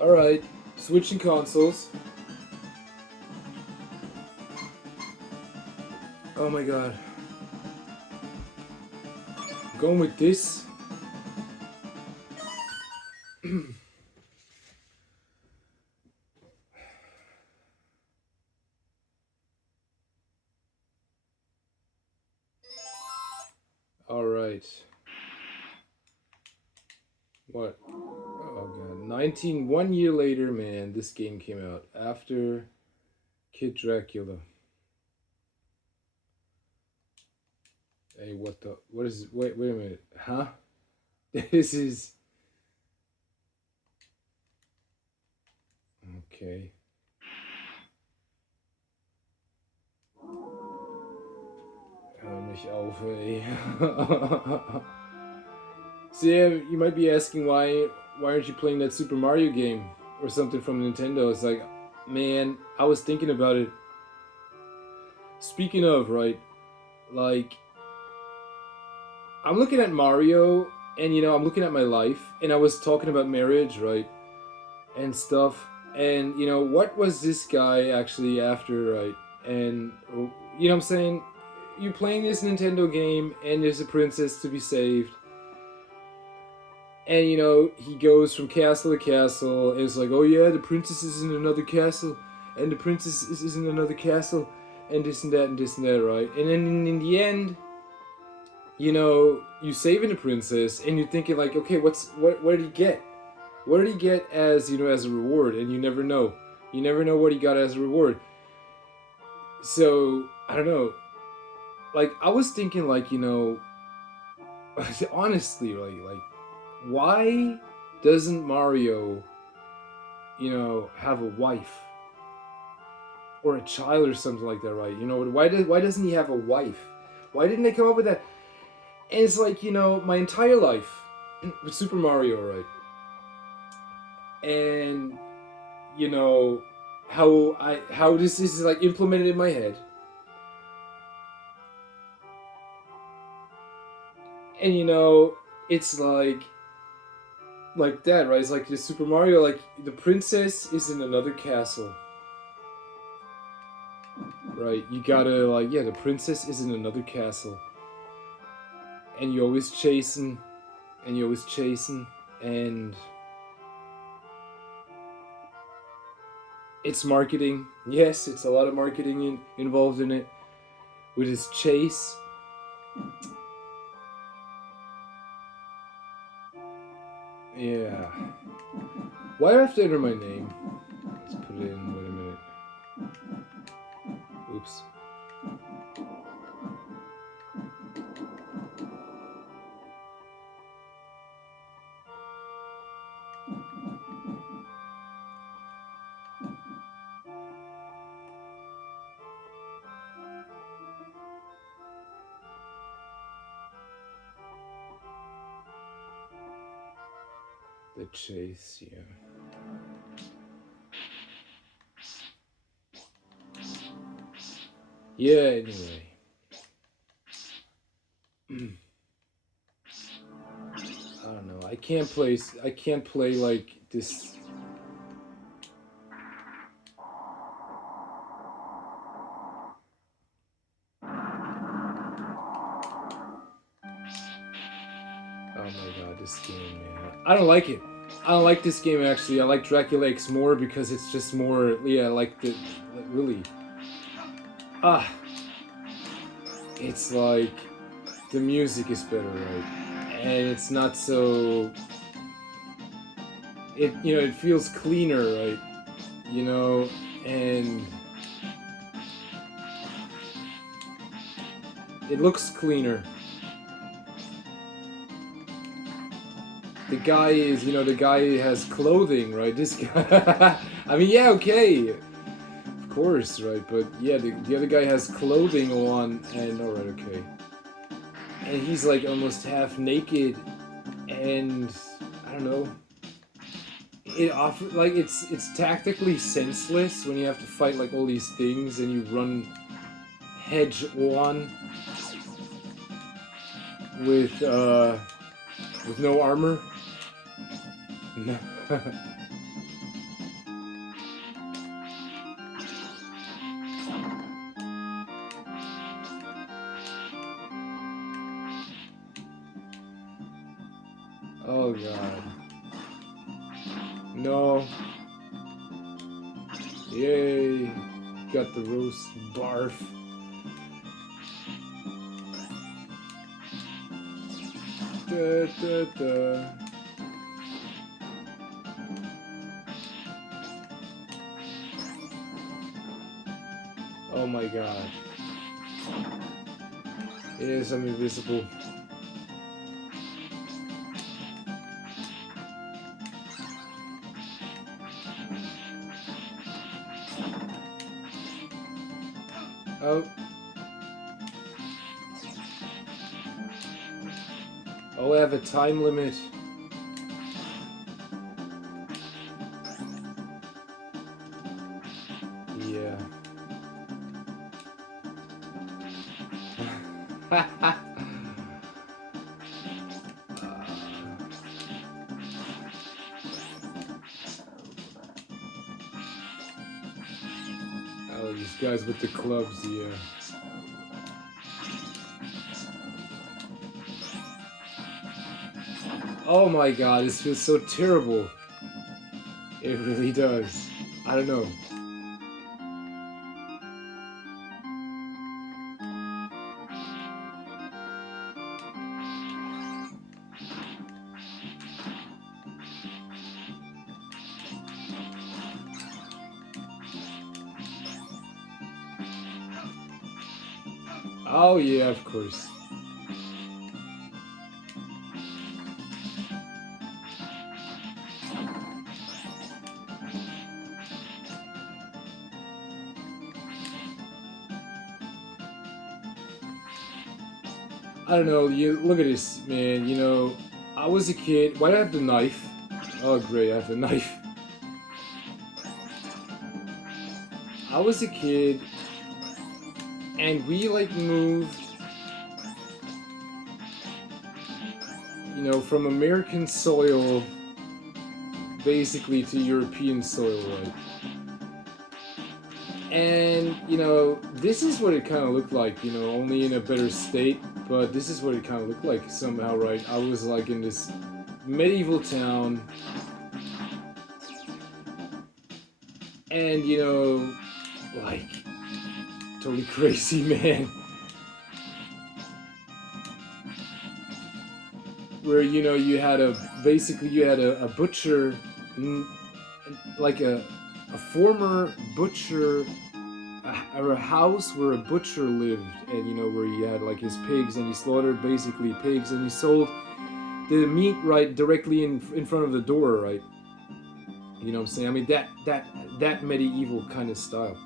Alright, switching consoles. Oh my god. I'm going with this. Alright. What? Oh god. 1 year later, man, this game came out. After Kid Dracula. Hey, what the? What is? Wait a minute. Huh? This is. Okay. Hör mich auf, ey. So yeah, you might be asking why aren't you playing that Super Mario game or something from Nintendo? It's like, man, I was thinking about it. Speaking of, right, like I'm looking at Mario and I'm looking at my life and I was talking about marriage, right? And stuff. And what was this guy actually after, right? And what I'm saying? You're playing this Nintendo game and there's a princess to be saved. And he goes from castle to castle and it's like, oh yeah, the princess is in another castle and the princess is in another castle and this and that and this and that, right? And then in the end, you saving the princess and you're thinking like, okay, what did he get? What did he get as as a reward? And you never know. You never know what he got as a reward. So I don't know. Like I was thinking, like honestly, like why doesn't Mario, have a wife or a child or something like that, right? Why doesn't he have a wife? Why didn't they come up with that? And it's like my entire life with Super Mario, right? And how this is like implemented in my head. And it's like that, right? It's like the Super Mario, like the princess is in another castle. Right, you gotta like, yeah, the princess is in another castle. And you're always chasing and you're always chasing and it's marketing. Yes, it's a lot of marketing involved in it. With his chase. Yeah. Why do I have to enter my name? Let's put it in. Wait a minute. Oops. The chase, yeah. Yeah, anyway. I don't know. I can't play like this. Oh my god, this game, man. I don't like it. I don't like this game actually. I like Dracula X more because it's just more, yeah, like really. Ah, it's like the music is better, right? And it's not so. It feels cleaner, right? And it looks cleaner. The guy has clothing, right? This guy. I mean, yeah, okay, of course, right? But yeah, the other guy has clothing on, and alright, okay, and he's like almost half naked, and I don't know. It's tactically senseless when you have to fight like all these things and you run hedge on with no armor. No. No. Yay. Got the roast. Barf. Da, da, da. Oh my god. Yes, I'm invisible. Oh. Oh, I have a time limit. Yeah. Oh, these guys with the clubs, yeah. Oh my god, this feels so terrible. It really does. I don't know. Oh yeah, of course. I don't know, you look at this, man, you know, I was a kid. Why do I have the knife? Oh great, I have the knife. I was a kid and we like moved, you know, from American soil basically to European soil, right? And, you know, this is what it kind of looked like, you know, only in a better state, but this is what it kind of looked like somehow, right? I was like in this medieval town, and, you know, like, totally crazy, man. Where, you know, you had basically you had a butcher, like a former butcher, or a house where a butcher lived, and you know where he had like his pigs, and he slaughtered basically pigs, and he sold the meat right directly in front of the door, right? You know what I'm saying? I mean that medieval kind of style.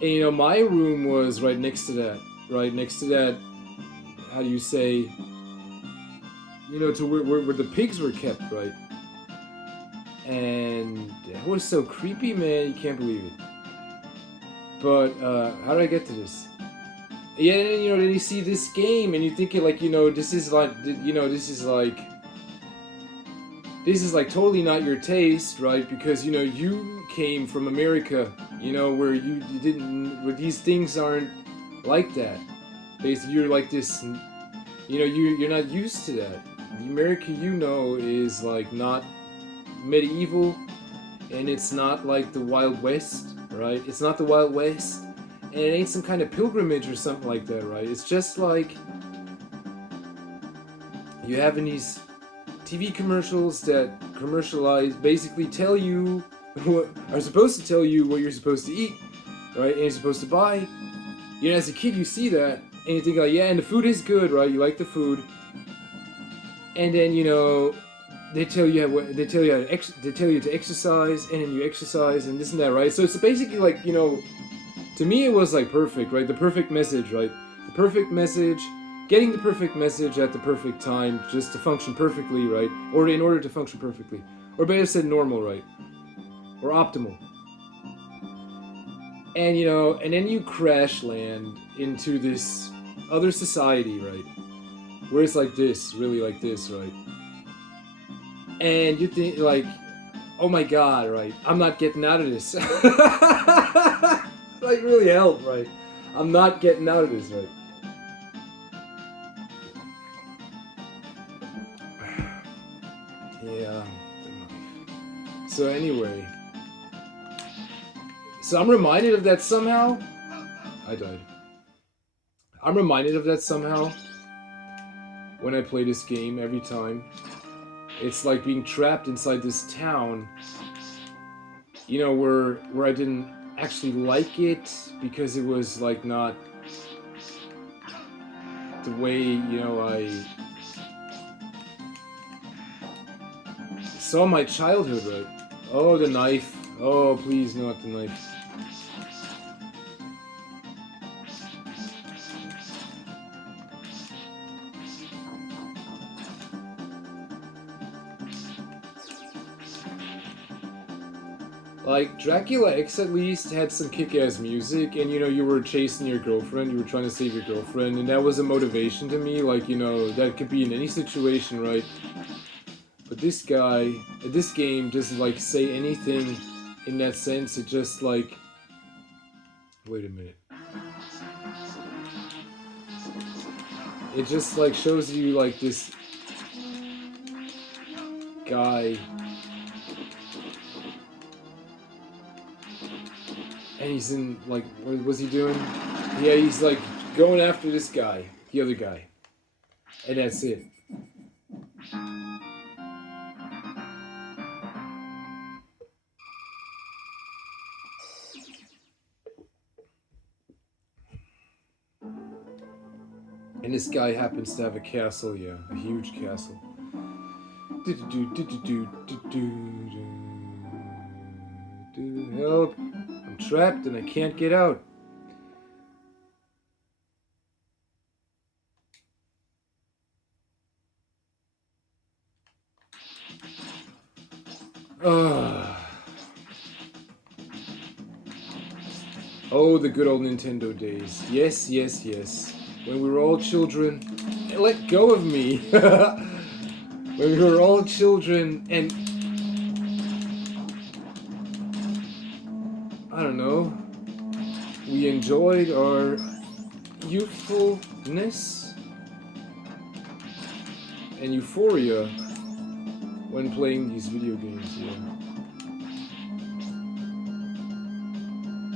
And you know my room was right next to that, right next to that. How do you say? You know, to where the pigs were kept, right? And it was so creepy, man. You can't believe it. But how did I get to this? Yeah, and you know, then you see this game, and you think it like, you know, this is like, you know, this is like totally not your taste, right? Because you know you came from America, you know, where you didn't, where these things aren't like that. Basically, you're like this, you know, you're not used to that. The America you know is like not medieval, and it's not like the Wild West, right? It's not the Wild West, and it ain't some kind of pilgrimage or something like that, right? It's just like you having these TV commercials that commercialize, basically tell you what are supposed to tell you what you're supposed to eat, right? And you're supposed to buy. You know, as a kid, you see that and you think like, yeah, and the food is good, right? You like the food, and then you know they tell you they tell you they tell you to exercise, and then you exercise and this and that, right? So it's basically like, you know, to me it was like perfect, right? The perfect message, right? The perfect message, getting the perfect message at the perfect time, just to function perfectly, right? Or in order to function perfectly, or better said, normal, right? Or optimal. And you know, and then you crash land into this other society, right? Where it's like this, really like this, right? And you think like, oh my god, right? I'm not getting out of this. Like really help, right? I'm not getting out of this, right? Yeah. So anyway. So I'm reminded of that somehow. I died. I'm reminded of that somehow when I play this game every time. It's like being trapped inside this town, you know, where I didn't actually like it because it was like not the way, you know, I saw my childhood, right? Oh, the knife. Oh, please, not the knife. Like, Dracula X at least had some kick-ass music, and you know, you were chasing your girlfriend, you were trying to save your girlfriend, and that was a motivation to me, like, you know, that could be in any situation, right? But this guy, this game doesn't, like, say anything in that sense, it just, like... Wait a minute. It just, like, shows you, like, this guy... And he's in, like, what was he doing? Yeah, he's, like, going after this guy, the other guy. And that's it. And this guy happens to have a castle, yeah, a huge castle. Help! I'm trapped and I can't get out. Oh, the good old Nintendo days. Yes, yes, yes. When we were all children. Let go of me! When we were all children and... I don't know. We enjoyed our youthfulness and euphoria when playing these video games, yeah.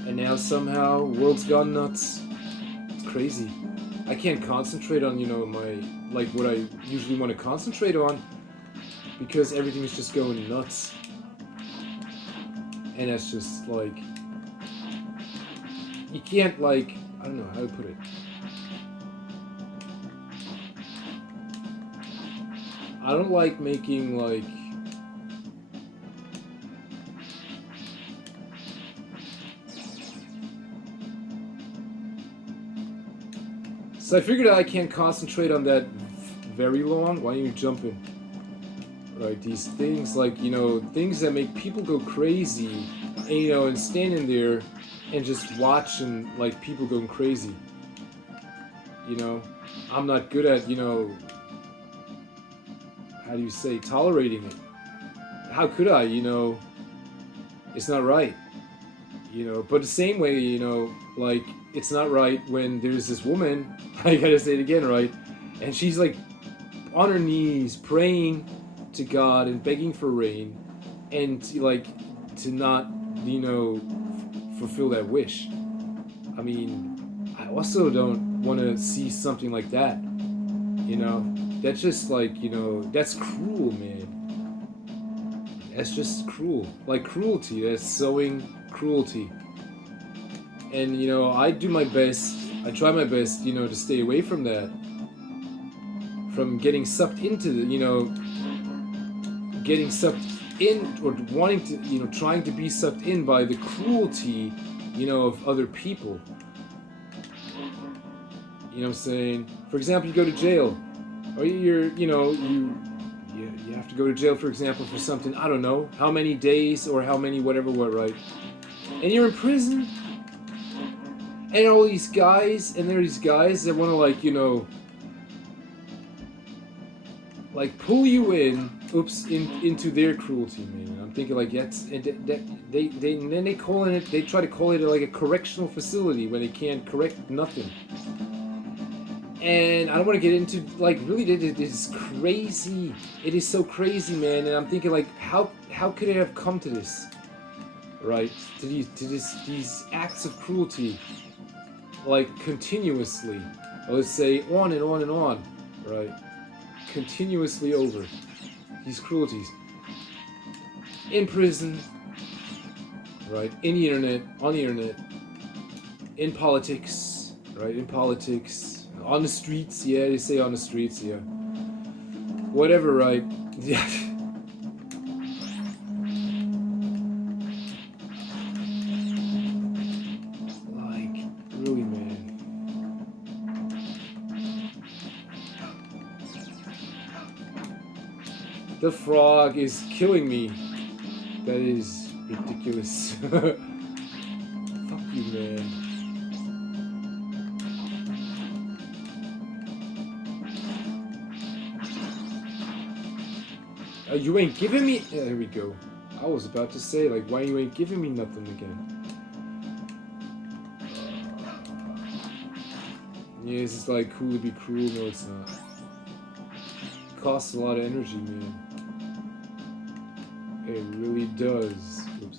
And now somehow, world's gone nuts. It's crazy. I can't concentrate on, you know, my, like, what I usually want to concentrate on because everything's just going nuts. And that's just, like, you can't, like, I don't know how to put it. I don't like making, like, so I figured out I can't concentrate on that very long. Why are you jumping? Right, these things, like, you know, things that make people go crazy, and, you know, and standing there and just watching, like, people going crazy. You know, I'm not good at, you know, how do you say, tolerating it. How could I, you know, it's not right. You know, but the same way, you know, like, it's not right when there's this woman, I gotta say it again, right? And she's, like, on her knees, praying to God and begging for rain, and, like, to not, you know, fulfill that wish. I mean, I also don't want to see something like that, you know? That's just, like, you know, that's cruel, man. That's just cruel. Like, cruelty, that's sowing cruelty. And, you know, I do my best, I try my best, you know, to stay away from that. From getting sucked into the, you know, getting sucked in, or wanting to, you know, trying to be sucked in by the cruelty, you know, of other people. You know what I'm saying? For example, you go to jail. Or you're, you know, you have to go to jail, for example, for something, I don't know, how many days or how many whatever, what, right? And you're in prison. And all these guys, and there are these guys that want to, like, you know, like, pull you in, into their cruelty, man. I'm thinking, like, that's, and then they call it, they try to call it, like, a correctional facility when they can't correct nothing. And I don't want to get into, like, really, it is crazy. It is so crazy, man. And I'm thinking, like, how how could I have come to this? Right? To these acts of cruelty, like continuously. Let's say on and on and on, right? Continuously over these cruelties. In prison, right? In the internet, on the internet, in politics, right? In politics, on the streets, yeah, they say on the streets, yeah. Whatever, right? Yeah. Like, really, man. The frog is killing me. That is ridiculous. Fuck you, man. You ain't giving me... Yeah, there we go. I was about to say, like, why you ain't giving me nothing again? Yeah, this is like cool to be cruel. No, it's not. It costs a lot of energy, man. It really does. Oops.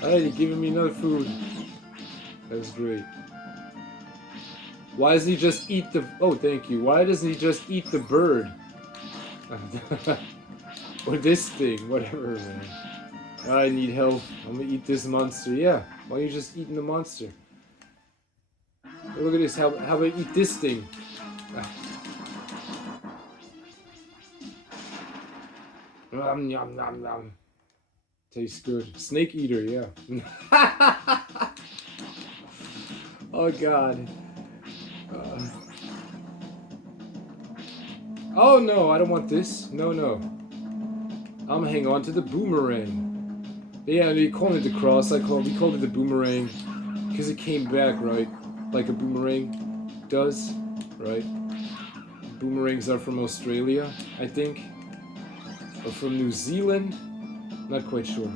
Hey, you're giving me another food. That was great. Why doesn't he just eat the... Oh, thank you. Why doesn't he just eat the bird? Or this thing, whatever, man. I need help. I'm gonna eat this monster. Yeah, why are you just eating the monster? Hey, look at this. How about I eat this thing? Nom nom nom nom. Tastes good. Snake eater, yeah. Oh god. Oh no, I don't want this. No, no. I'm gonna hang on to the boomerang. Yeah, they call it the cross. We called it the boomerang because it came back, right? Like a boomerang does, right? Boomerangs are from Australia, I think, or from New Zealand. Not quite sure.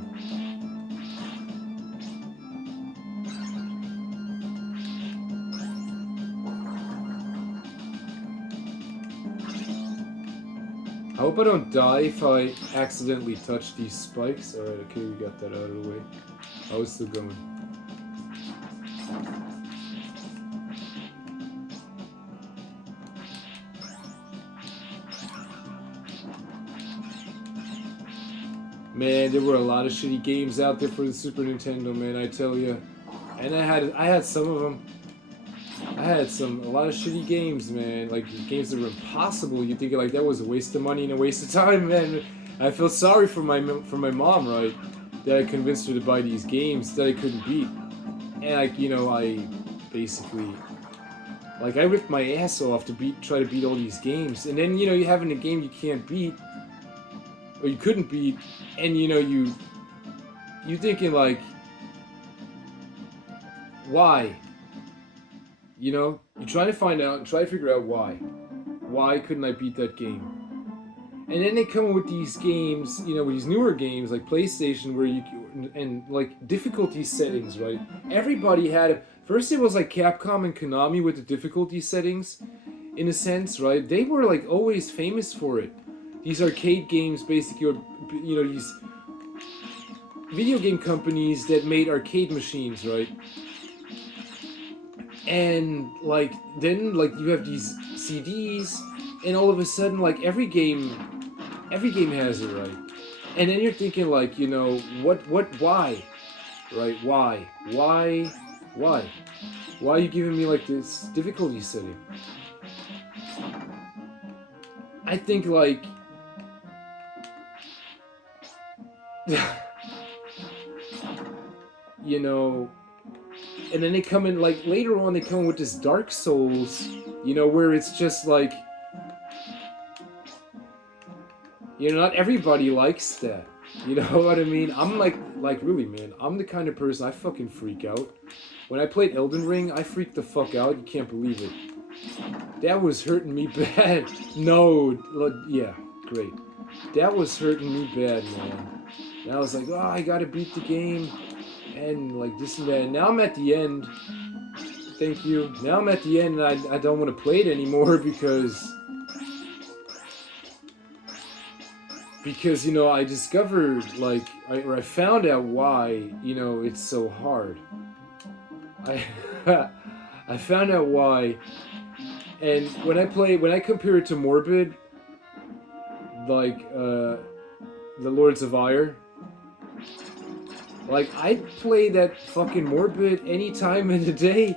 I hope I don't die if I accidentally touch these spikes. Alright, okay, we got that out of the way. I was still going. Man, there were a lot of shitty games out there for the Super Nintendo, man, I tell you. And I had some of them. I had a lot of shitty games, man. Like games that were impossible. You think like that was a waste of money and a waste of time, man. I feel sorry for my mom, right? That I convinced her to buy these games that I couldn't beat, and like I basically like I ripped my ass off to try to beat all these games, and then you having a game you can't beat or you couldn't beat, and you thinking like, why? You're trying to find out and try to figure out why. Why couldn't I beat that game? And then they come up with these games, with these newer games like PlayStation where and like difficulty settings, right? Everybody had it. First it was like Capcom and Konami with the difficulty settings, in a sense, right? They were like always famous for it. These arcade games basically, or these video game companies that made arcade machines, right? And like then like you have these CDs, and all of a sudden like every game has it, right? And then you're thinking like, why, right? Why are you giving me like this difficulty setting? I think like and then they come in, like, later on they come in with this Dark Souls, where it's just like, not everybody likes that. You know what I mean? I'm like really, man, I'm the kind of person, I fucking freak out. When I played Elden Ring, I freaked the fuck out, you can't believe it. That was hurting me bad. No, yeah, great. that was hurting me bad, man. And I was like, oh, I gotta beat the game, and like this and that. And now I'm at the end. Thank you. Now I'm at the end, and I don't want to play it anymore because you know I discovered like or I found out why you know it's so hard. I I found out why, and when I compare it to Morbid, like the Lords of Ire, like I'd play that fucking Morbid any time in the day,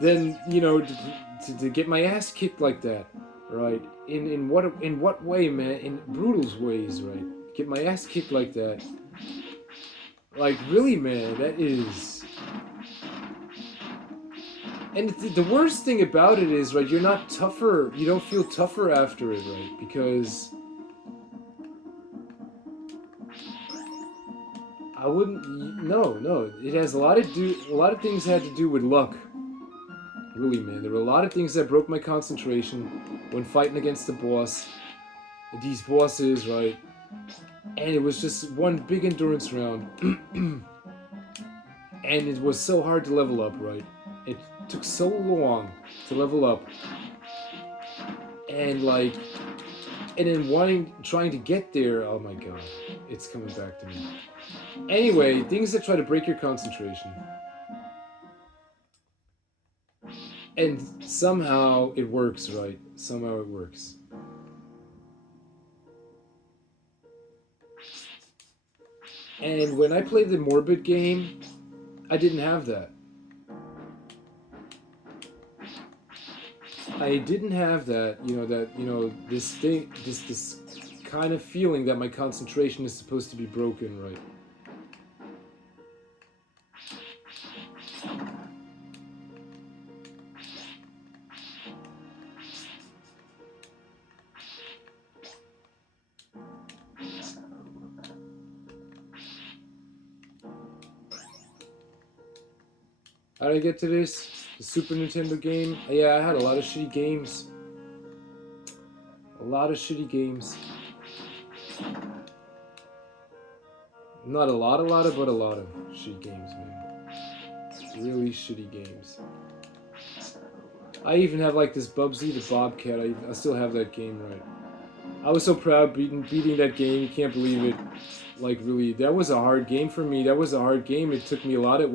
than you know to get my ass kicked like that, right? In what way, man? In brutal ways, right? Get my ass kicked like that. Like really, man, that is. And the worst thing about it is, right, you're not tougher, you don't feel tougher after it, right? Because I wouldn't, no, it has a lot of things had to do with luck. Really, man, there were a lot of things that broke my concentration when fighting against the boss, these bosses, right? And it was just one big endurance round. And it was so hard to level up, right? It took so long to level up. And like, and then trying to get there, oh my god, it's coming back to me. Anyway, things that try to break your concentration. And somehow it works, right? Somehow it works. And when I played the Morbid game, I didn't have that. I didn't have that, this thing, this kind of feeling that my concentration is supposed to be broken, right? How did I get to this? The Super Nintendo game? Yeah, I had a lot of shitty games. A lot of shitty games. Not a lot, but a lot of shitty games, man. Really shitty games. I even have like this Bubsy the Bobcat. I still have that game, right? I was so proud beating that game. You can't believe it. Like really, that was a hard game for me. That was a hard game. It took me a lot of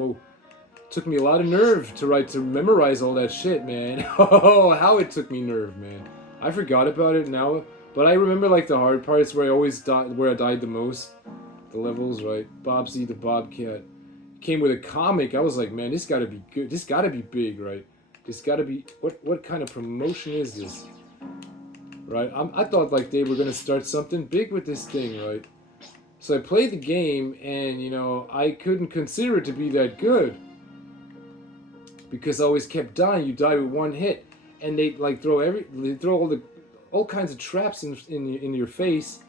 nerve to memorize all that shit, man. Oh, how it took me nerve, man. I forgot about it now, but I remember like the hard parts where I died the most. The levels, right? Bobsy the Bobcat came with a comic. I was like, man, this gotta be good. This gotta be big, right? This gotta be what kind of promotion is this, right? I thought like they were gonna start something big with this thing, right? So I played the game, and I couldn't consider it to be that good because I always kept dying. You die with one hit, and they like throw all kinds of traps in your face,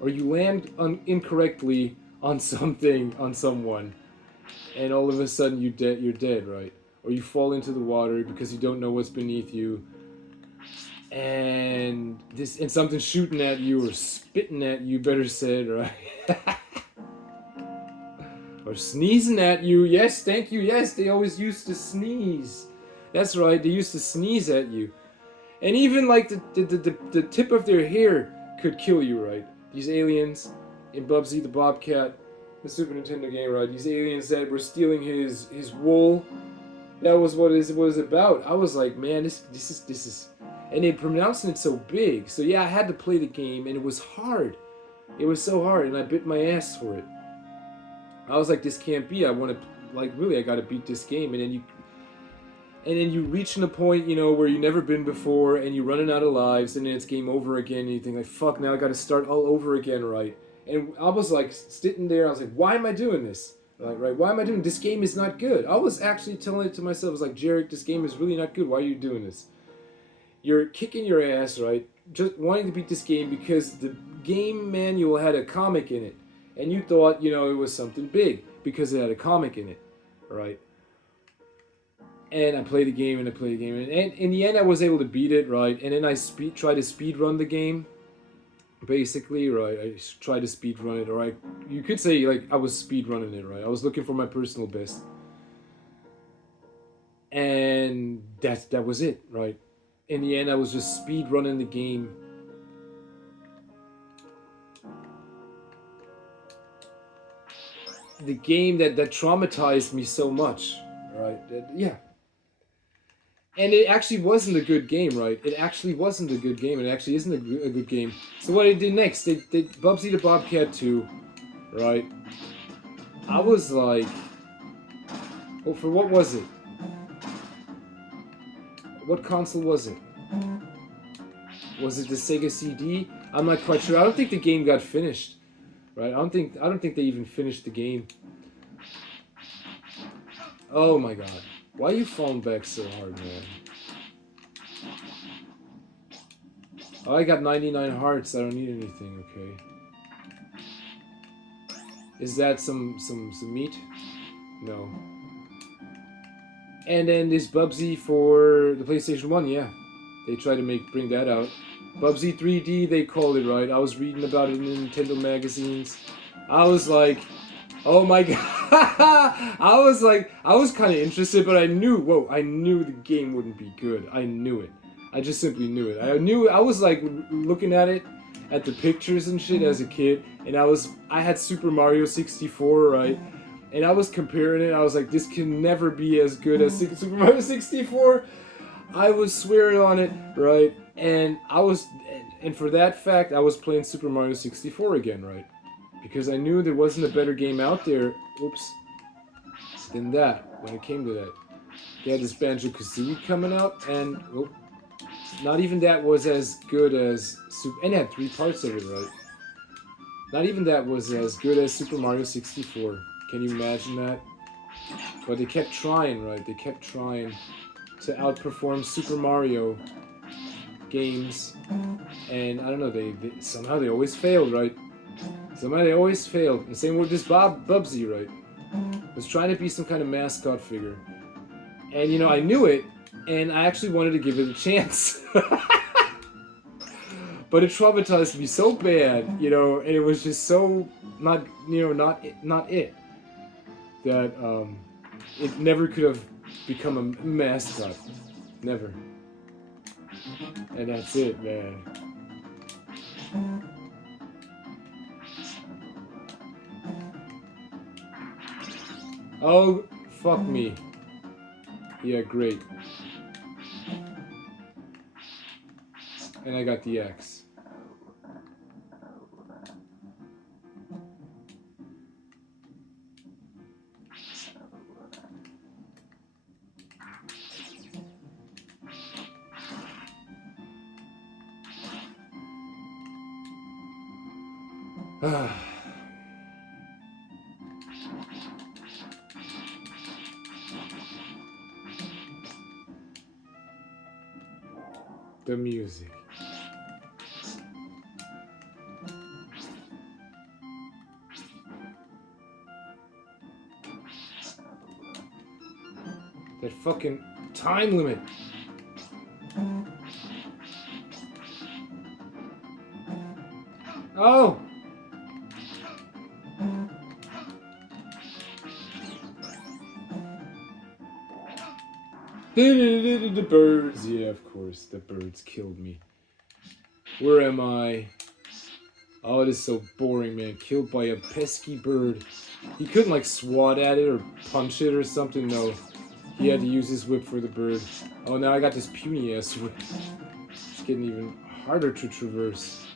or you land incorrectly on someone, and all of a sudden you're dead, right? Or you fall into the water because you don't know what's beneath you, and something's shooting at you or spitting at you, better said, right? Or sneezing at you. Yes, thank you. Yes, they always used to sneeze. That's right, they used to sneeze at you. And even like the tip of their hair could kill you, right? These aliens in Bubsy the Bobcat, the Super Nintendo game, right? These aliens that were stealing his wool. That was what it was about. I was like, man, this is, and they pronounced it so big. So yeah, I had to play the game, and it was hard. It was so hard, and I bit my ass for it. I was like, this can't be. I want to, like, really, I got to beat this game, and then you reach a point, where you've never been before, and you're running out of lives, and then it's game over again, and you think like, fuck, now I got to start all over again, right? And I was like sitting there, I was like, why am I doing this? Like, right? Why am I doing this? Game is not good. I was actually telling it to myself. I was like, Jarek, this game is really not good. Why are you doing this? You're kicking your ass, right? Just wanting to beat this game because the game manual had a comic in it. And you thought, it was something big because it had a comic in it, right? And I played the game and and in the end I was able to beat it, right? And then I tried to speed run the game. basically, right? I tried to speed run it, or you could say like I was speed running it, right? I was looking for my personal best, and that was it, right? In the end, I was just speed running the game. The game that traumatized me so much, right? Yeah, and it actually wasn't a good game, right? It actually wasn't a good game. It actually isn't a good game. So what I did next, they Bubsy the Bobcat 2, right? I was like, oh, for what was it? What console was it? Was it the Sega CD? I'm not quite sure. I don't think the game got finished, right? I don't think they even finished the game. Oh my god. Why are you falling back so hard, man? Oh, I got 99 hearts. I don't need anything, okay. Is that some meat? No. And then this Bubsy for the PlayStation 1, yeah. They tried to bring that out. Bubsy 3D, they called it, right? I was reading about it in Nintendo magazines. I was like, oh my god. I was kind of interested, but I knew the game wouldn't be good. I knew it. I just simply knew it. I was like looking at it, at the pictures and shit as a kid, and I had Super Mario 64, right? And I was comparing it. I was like, this can never be as good as Super Mario 64. I was swearing on it, right? And for that fact, I was playing Super Mario 64 again, right? Because I knew there wasn't a better game out there, than that, when it came to that. They had this Banjo-Kazooie coming out, and, not even that was as good as and it had 3 parts of it, right? Not even that was as good as Super Mario 64. Can you imagine that? But they kept trying, right? They kept trying to outperform Super Mario games, and I don't know, they somehow they always failed, right? Somehow they always failed. And same with this Bubsy, right? Was trying to be some kind of mascot figure. And I knew it, and I actually wanted to give it a chance. But it traumatized me so bad, and it was just so not it that it never could have become a mascot. Never. And that's it, man. Oh, fuck me. Yeah, great. And I got the X. The music. That fucking time limit. Oh! The birds. Yeah, of course. The birds killed me. Where am I? Oh, it is so boring, man. Killed by a pesky bird. He couldn't, like, swat at it or punch it or something. No. He had to use his whip for the bird. Oh, now I got this puny-ass whip. It's getting even harder to traverse.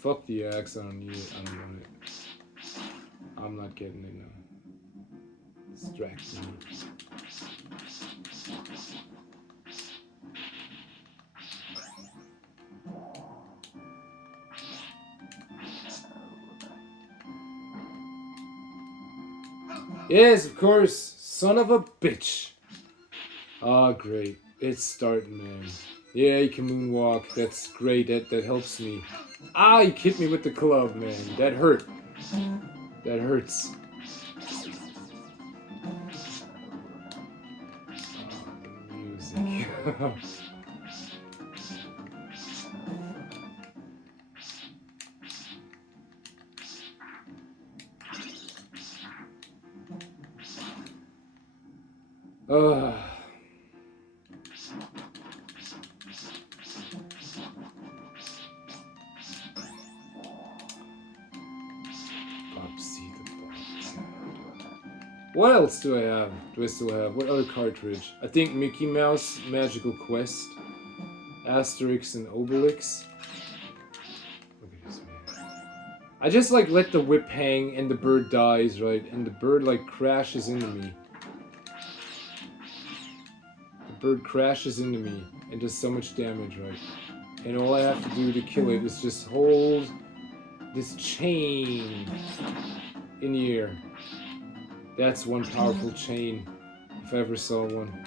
Fuck the axe. I don't need it. I don't want it. I'm not getting it now. Distract me. Yes, of course. Son of a bitch. Ah, great. It's starting, man. Yeah, you can moonwalk. That's great. That helps me. Ah, you hit me with the club, man. That hurt. That hurts. Oh, the music. Uh, what else do I have? Do I still have? What other cartridge? I think Mickey Mouse Magical Quest, Asterix and Obelix. Look at this man. I just like let the whip hang and the bird dies, right? And the bird like crashes into me. The bird crashes into me and does so much damage, right? And all I have to do to kill it is just hold this chain in the air. That's one powerful chain, if I ever saw one.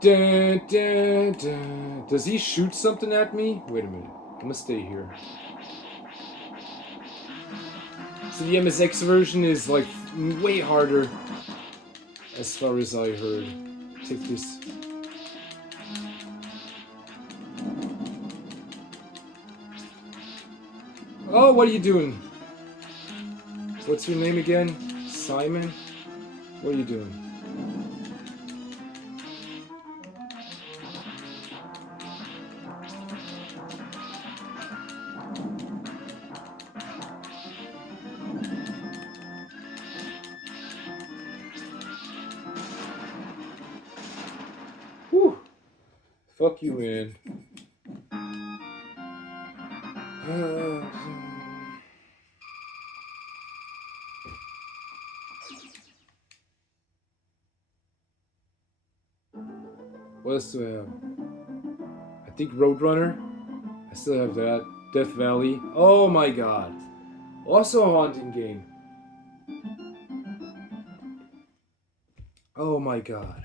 Dun, dun, dun. Does he shoot something at me? Wait a minute. I'm gonna stay here. So the MSX version is like way harder, as far as I heard. Take this. Oh, what are you doing? What's your name again? Simon? What are you doing? Whew. Fuck you, man. What else do I have? I think Roadrunner. I still have that. Death Valley. Oh my god. Also a haunting game. Oh my god.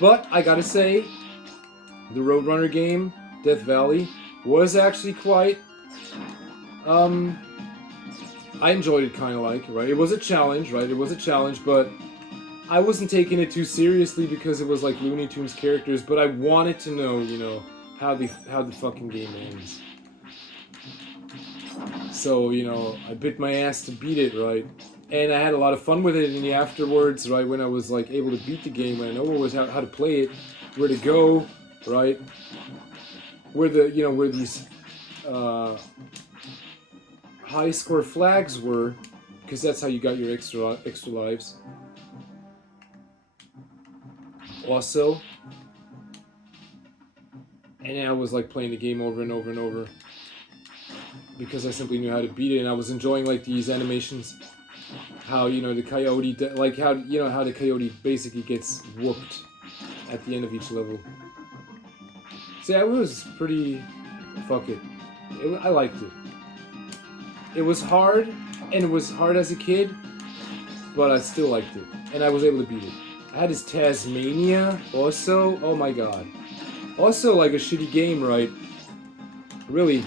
But I gotta say, the Roadrunner game, Death Valley, was actually quite... I enjoyed it kind of like, right? It was a challenge, right? It was a challenge, but I wasn't taking it too seriously because it was like Looney Tunes characters, but I wanted to know, you know, how the fucking game ends. So, you know, I bit my ass to beat it, right? And I had a lot of fun with it in the afterwards, right? When I was like able to beat the game, when I know what was how to play it, where to go, right? Where the, you know, where these high score flags were, because that's how you got your extra lives. Also, and I was like playing the game over and over and over because I simply knew how to beat it, and I was enjoying like these animations, how, you know, the coyote, like how, you know, how the coyote basically gets whooped at the end of each level. So yeah, it was pretty, fuck it, I liked it. It was hard, and it was hard as a kid, but I still liked it, and I was able to beat it. I had this Tasmania also. Oh my god. Also like a shitty game, right? Really.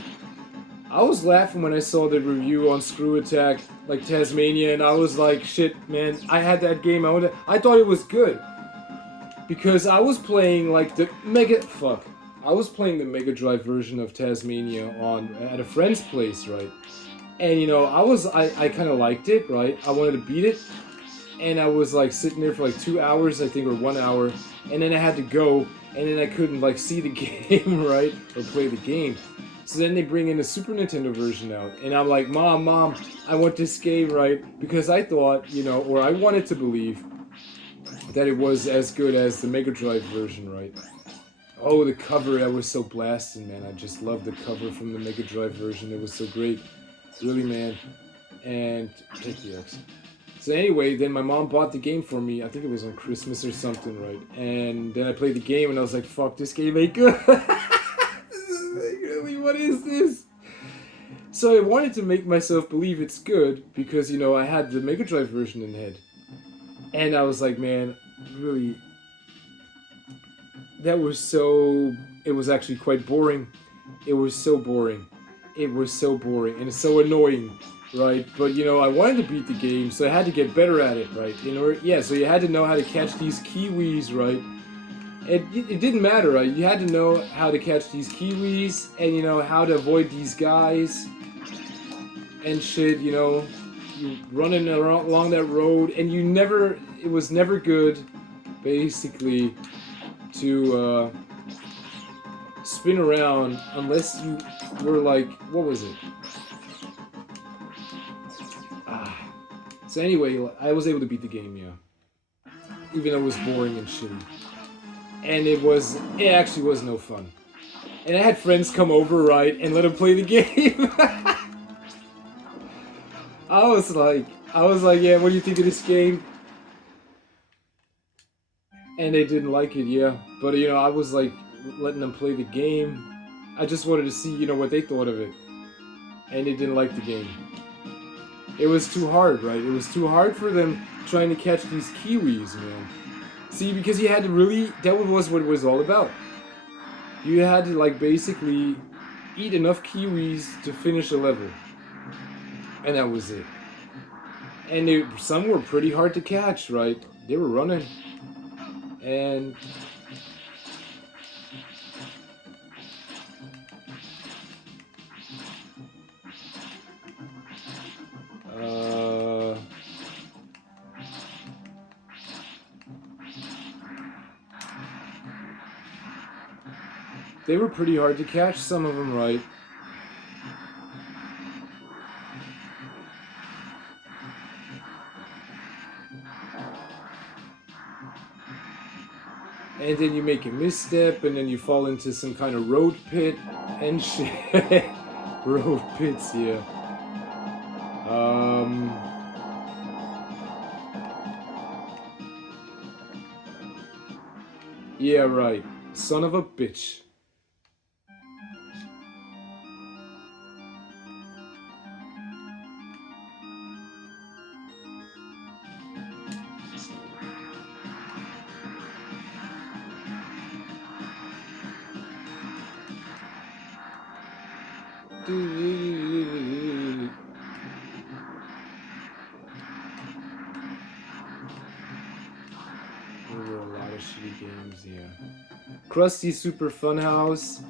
I was laughing when I saw the review on Screw Attack, like Tasmania, and I was like, shit, man, I had that game. I thought it was good. Because I was playing like the I was playing the Mega Drive version of Tasmania at a friend's place, right? And you know, I kind of liked it, right? I wanted to beat it. And I was like sitting there for like 2 hours, I think, or 1 hour, and then I had to go, and then I couldn't like see the game, right, or play the game. So then they bring in the Super Nintendo version out, and I'm like, Mom, I want this game, right, because I thought, you know, or I wanted to believe that it was as good as the Mega Drive version, right? Oh, the cover, that was so blasting, man. I just loved the cover from the Mega Drive version. It was so great, really, man. And take the X. So anyway, then my mom bought the game for me. I think it was on Christmas or something, right? And then I played the game, and I was like, fuck, this game ain't good. Really, what is this? So I wanted to make myself believe it's good, because, you know, I had the Mega Drive version in head. And I was like, man, really, that was so... It was actually quite boring. It was so boring. It was so boring, and it's so annoying. Right, but you know, I wanted to beat the game, so I had to get better at it, right? In order, yeah, so you had to know how to catch these kiwis, right? It didn't matter, right? You had to know how to catch these kiwis and, how to avoid these guys and shit, You running along that road and it was never good, basically, to spin around unless you were like, what was it? So anyway, I was able to beat the game, yeah. Even though it was boring and shitty. And it actually was no fun. And I had friends come over, right, and let them play the game. I was like, yeah, what do you think of this game? And they didn't like it, yeah. But, I was like, letting them play the game. I just wanted to see, what they thought of it. And they didn't like the game. It was too hard, right? It was too hard for them trying to catch these kiwis, man. See, because you had to really... That was what it was all about. You had to, like, basically eat enough kiwis to finish a level. And that was it. And some were pretty hard to catch, right? They were running. And... They were pretty hard to catch, some of them, right? And then you make a misstep, and then you fall into some kind of road pit and shit. Road pits, yeah. Yeah, right. Son of a bitch. There were a lot of shitty games, yeah. Krusty Super Funhouse.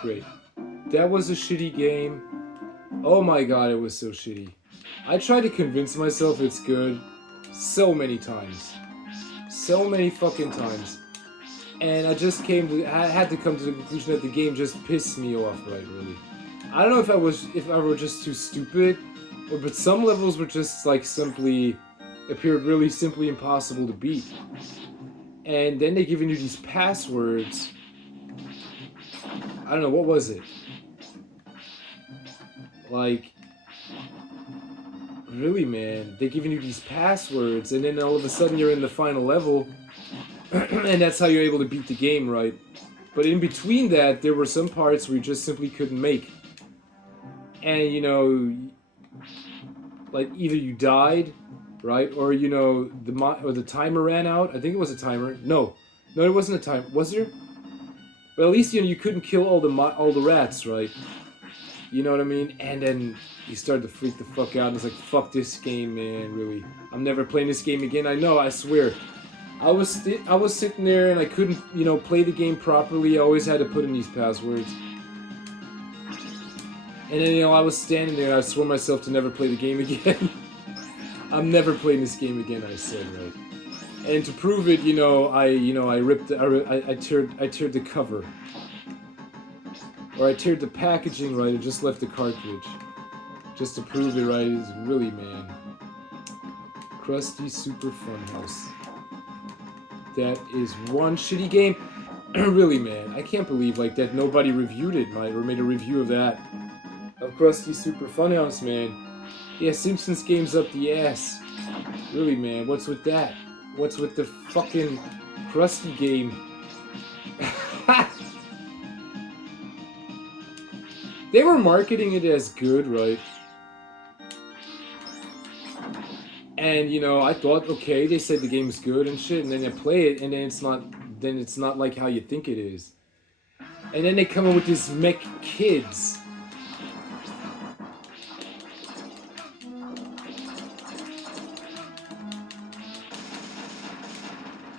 Great. That was a shitty game. Oh my god, it was so shitty. I tried to convince myself it's good so many times. So many fucking times. And I had to come to the conclusion that the game just pissed me off, right, really. I don't know if I were just too stupid, but some levels were just like appeared really simply impossible to beat. And then they giving you these passwords. I don't know, what was it? Like, really, man, they're giving you these passwords, and then all of a sudden you're in the final level, and that's how you're able to beat the game, right? But in between that, there were some parts where you just simply couldn't make. And, like, either you died, right? Or, the timer ran out. I think it was a timer. No, it wasn't a timer. Was there? But at least, you couldn't kill all the rats, right? You know what I mean? And then you started to freak the fuck out, and it's like, fuck this game, man, really. I'm never playing this game again. I know, I swear. I was sitting there, and I couldn't, play the game properly. I always had to put in these passwords. And then, I was standing there, and I swore myself to never play the game again. I'm never playing this game again, I said, right? And to prove it, I teared the cover. Or I teared the packaging, right, and just left the cartridge. Just to prove it, right, is really, man. Krusty Super Funhouse. That is one shitty game. Really, man. I can't believe, like, that nobody reviewed it, right, or made a review of that. Of Krusty Super Funhouse, man. Yeah, Simpsons game's up the ass. Really, man, what's with that? What's with the fucking Krusty game? They were marketing it as good, right? And, I thought, okay, they said the game's good and shit, and then I play it, and then it's not like how you think it is. And then they come in with this mech kids.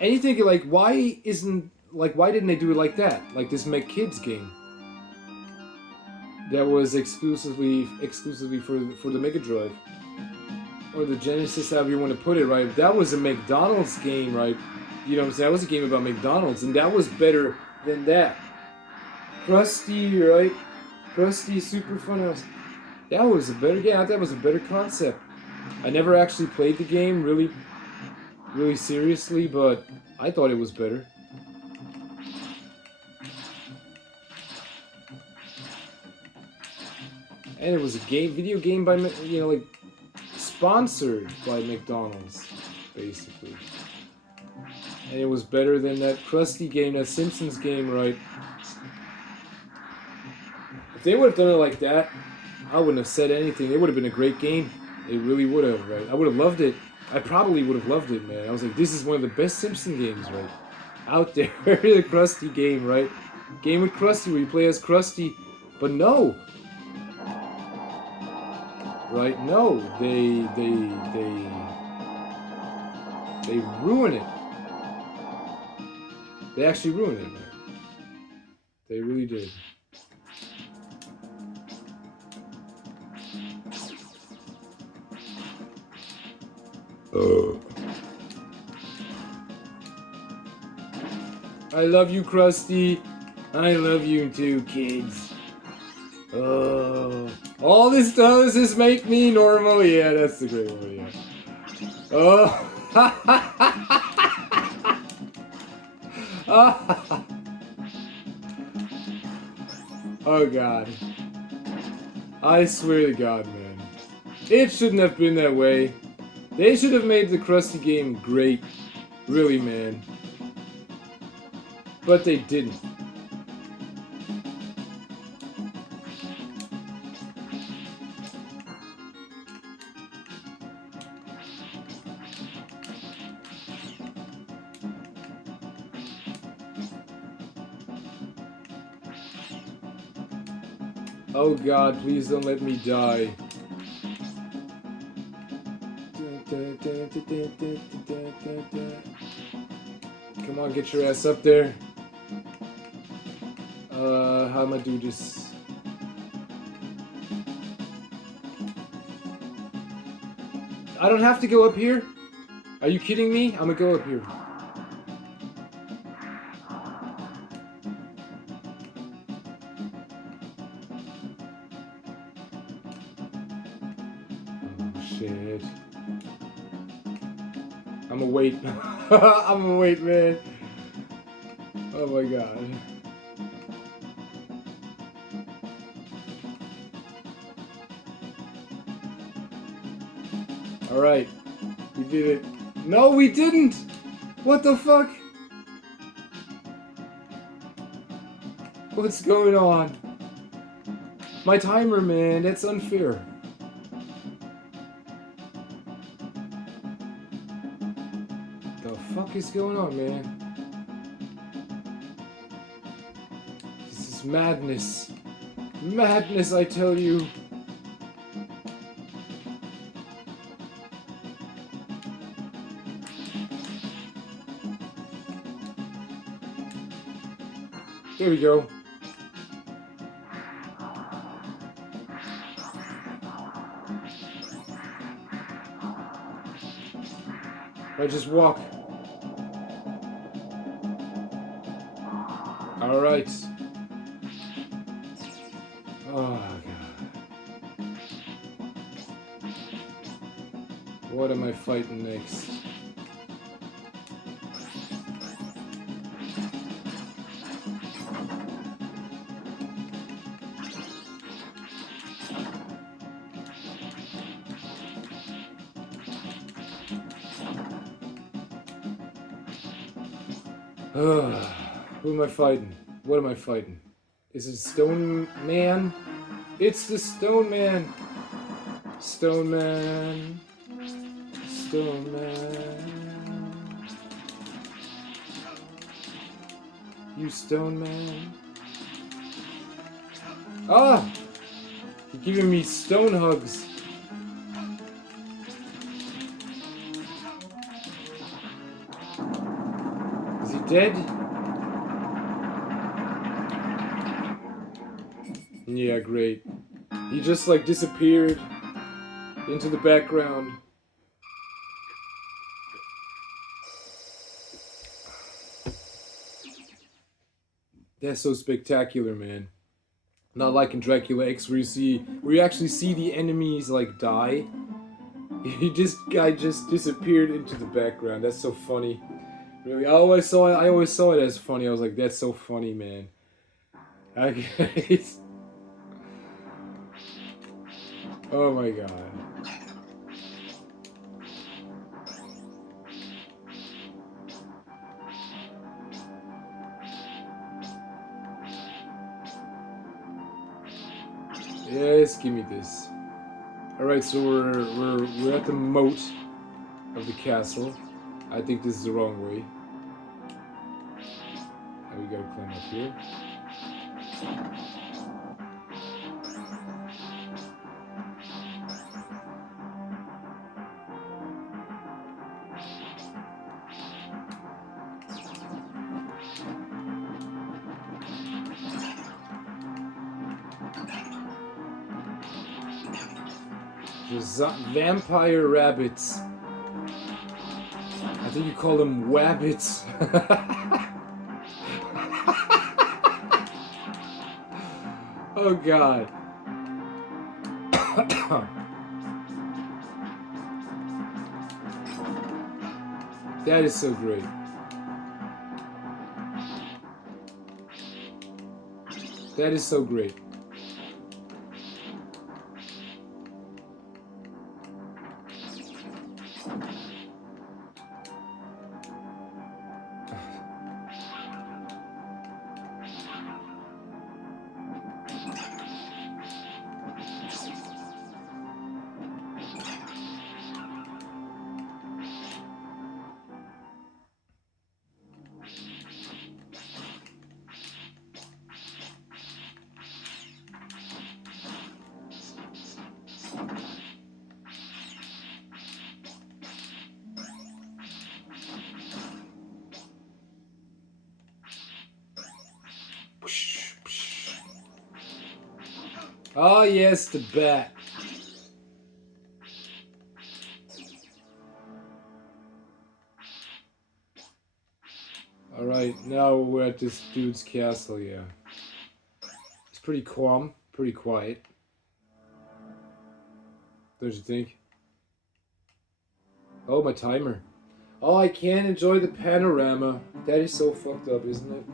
And you think like, why didn't they do it like that? Like this McKids game that was exclusively for the Mega Drive or the Genesis, however you want to put it, right? That was a McDonald's game, right? You know what I'm saying? That was a game about McDonald's, and that was better than that. Krusty, right? Krusty, super fun. That was a better game. I thought that was a better concept. I never actually played the game really seriously, but I thought it was better. And it was a video game by, like, sponsored by McDonald's, basically. And it was better than that Krusty game, that Simpsons game, right? If they would have done it like that, I wouldn't have said anything. It would have been a great game. It really would have, right? I would have loved it. I probably would have loved it, man. I was like, this is one of the best Simpson games, right? Out there. The Krusty game, right? Game with Krusty where you play as Krusty. But no. Right? No. They ruin it. They actually ruined it, man. They really did. I love you, Krusty. I love you too, kids. All this does is make me normal. Yeah, that's the great one, yeah. Oh. Oh, God. I swear to God, man. It shouldn't have been that way. They should have made the Krusty game great. Really, man. But they didn't. Oh God, please don't let me die. Come on, get your ass up there. How am I do this? I don't have to go up here? Are you kidding me? I'm gonna go up here. Shit. I'm gonna wait. I'm gonna wait, man. Oh my God. Alright. We did it. No, we didn't! What the fuck? What's going on? My timer, man. That's unfair. The fuck is going on, man? This is madness. Madness, I tell you. There we go. I just walk. All right. Oh God. What am I fighting next? Who am I fighting? What am I fighting? Is it Stone Man? It's the Stone Man! Stone Man. Stone Man. You Stone Man. Ah! You're giving me stone hugs. dead? Yeah, great. He just like disappeared into the background. That's so spectacular, man. Not like in Dracula X where you actually see the enemies like die. Guy just disappeared into the background. That's so funny. Really, I always saw it as funny. I was like, that's so funny, man. Okay. Oh my god. Yes, give me this. All right, so we're at the moat of the castle. I think this is the wrong way. Now we gotta climb up here. There's vampire rabbits. I think you call them wabbits. Oh god. That is so great. That is so great. Oh yes, the bat. Alright, now we're at this dude's castle, yeah. It's pretty calm, pretty quiet. Don't you think? Oh, my timer. Oh, I can't enjoy the panorama. That is so fucked up, isn't it?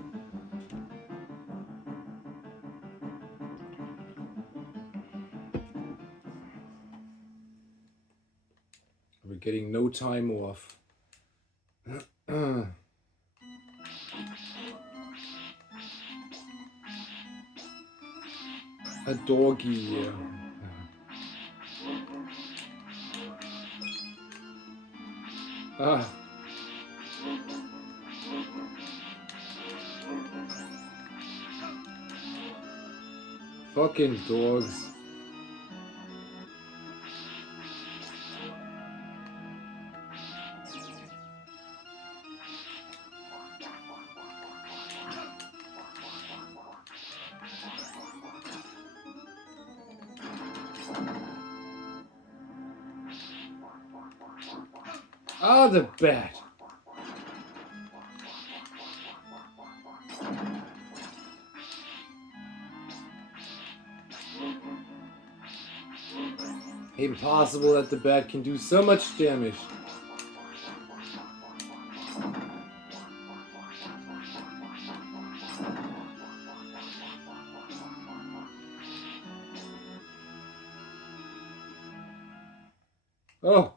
We're getting no time off. A doggy, yeah. Ah. Fucking dogs. Ah, the bat. Impossible that the bat can do so much damage. Oh.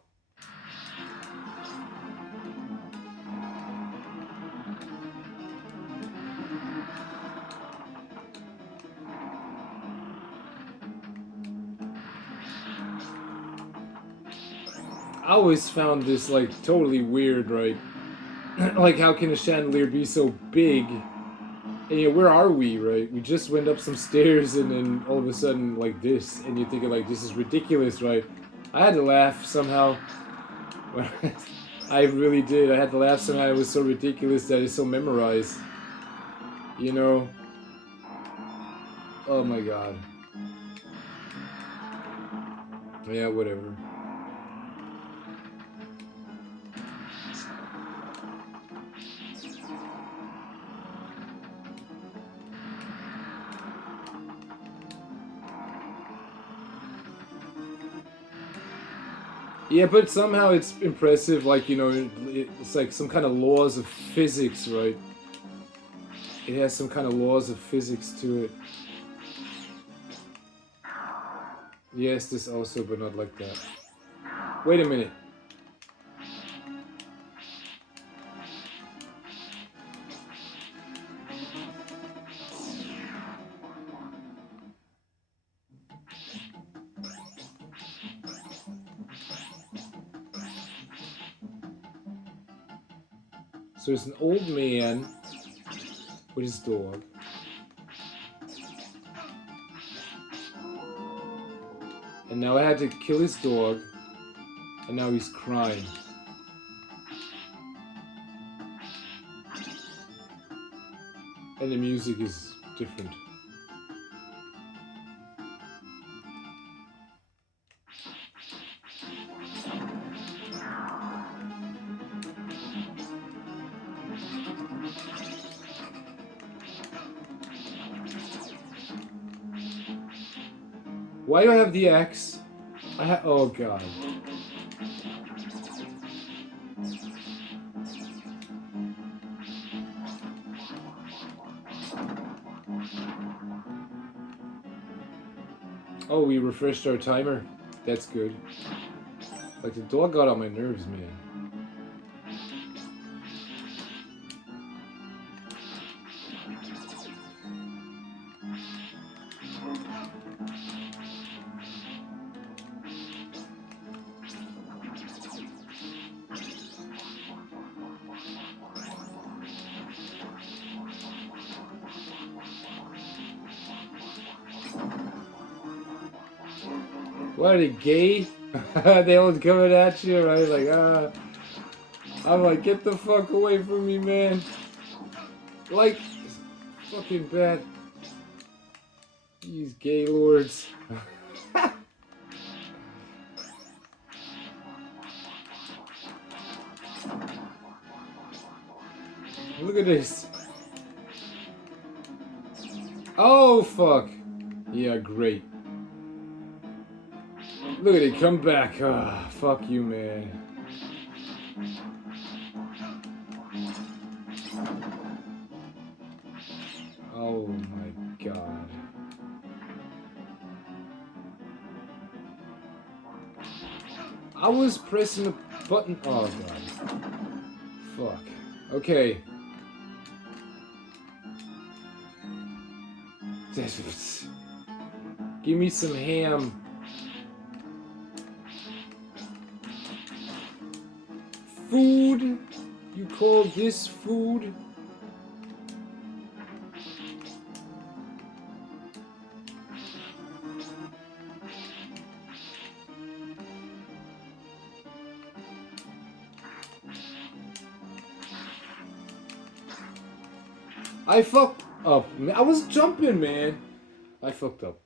I always found this like totally weird, right? Like, how can a chandelier be so big? And you know, where are we, right? We just went up some stairs and then all of a sudden like this, and you're thinking like, this is ridiculous, right? I had to laugh somehow. I really did. I had to laugh somehow. It was so ridiculous that it's so memorized. You know? Oh my god. Yeah, whatever. Yeah, but somehow it's impressive, like, you know, it's like some kind of laws of physics, right? It has some kind of laws of physics to it. Yes, this also, but not like that. Wait a minute. So there's an old man with his dog. And now I had to kill his dog. And now he's crying. And the music is different. Why do I have the axe? Oh god. Oh, we refreshed our timer. That's good. Like, the dog got on my nerves, man. What are they, gay? They all coming at you, right? Like, I'm like, get the fuck away from me, man. Like, fucking bad. These gay lords. Look at this. Oh, fuck. Yeah, great. Look at it, come back. Ah, fuck you, man. Oh my god. I was pressing the button. Oh god. Fuck. Okay. Give me some ham. Food? You call this food? I fucked up. I was jumping, man. I fucked up.